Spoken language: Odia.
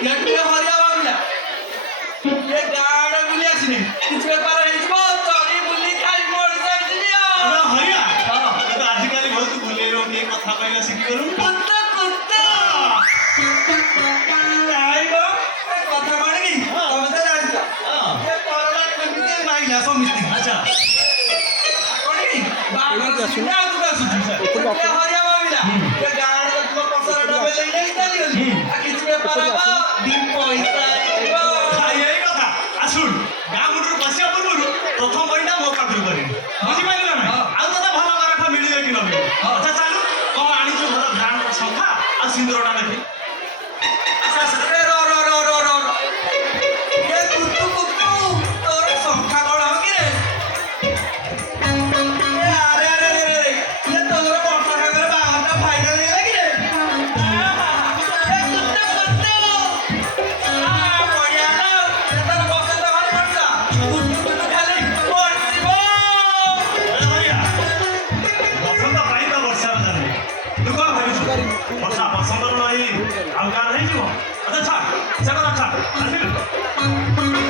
ଏଠି ହରିଆ ବାବୁଲା ଏ ଗାଁରେ ବୁଲି ଆସିନି କିଛି ବେପାର ହେଇଯିବ ଚଢି ବୁଲି ଖାଇ ମଣିଷ ହେଇଯିବି ଆରେ ହରିଆ ହଁ ତୁ ତ ଆଜିକାଲି ବହୁତ ବୁଲେଇବ କିଏ କଥା କହିବା ଶିଖିଗଲୁଣି। କୁତ୍ତା କୁତ୍ତା ନାଇବ ଏ କଥା କଣ କି ତମେ ତ ଜାଣିଛ ଏ କରୋନା କେମିତି ମାଇଲା ସମିସ୍ତି ଆଚ୍ଛା କଣ କି ବାହାଘର ସିଜିନ୍ ଆଗକୁ ଆସୁଛି ଏଠି ହରିଆ ବାବୁଲା ଏ ଗାଁରେ ଦେଖିବ ପସରା ଡବେ ନେଇ ଚାଲିଗଲି ଆଉ କିଛି ବେପାର ହବ ଦି ପଇସା ହେଇଯିବ ଏଇ କଥା ଆସୁନ ଗାଁ ମୁଣ୍ଡରୁ ବସିବା ପୂର୍ବରୁ ପ୍ରଥମ ବହିଟା ମୋ ପାଖରୁ କରିବି ବୁଝିପାରିଲୁ ନା ନାଇଁ? ଆଉ ତତେ ଭଲ ଗରାଖ ମିଳିବେ କି ନ ମିଳିବେ ଆଚ୍ଛା ଚାଲୁ କଣ ଆଣିଛୁ ଭଲ ବ୍ରାଣ୍ଡ ଶଙ୍ଖା ଆଉ ସିନ୍ଦୁରଟା ଦେଖି ଆଚ୍ଛା ଆଚ୍ଛା ଆରେ ର ର ର ର ର ଏ କୁତୁ କୁତୁ ତୋର ସଂଖ୍ୟା କଣ ହବ କି ରେ ଏ ଆରେ ଆରେ ରେ ରେ ଏ ତୋର ବର୍ଷା ସାଙ୍ଗରେ ବାହାଘରଟା ଫାଇନାଲ ହେଇଗଲା କି ରେ ଏ କୁତୁ କୁତୁ ବଢିଆ ନା ଏ ତୋର ବର୍ଷା ତ ଭାରି ବର୍ଷା କୁତୁ କୁତୁ ଖାଲି ବର୍ଷିବ ଆରେ ହରିଆ ବସନ୍ତ ପାଇଁ ତ ବର୍ଷାର ଜାଣିବ ତୁ କଣ ଭାବିଛୁ ବର୍ଷା ବସନ୍ତର ନାହିଁ ଆଉ କାହାର ହେଇଯିବ ଆଚ୍ଛା ଛାଡ଼ ସେ କଥା ଛାଡ଼ ଆସିଲୁ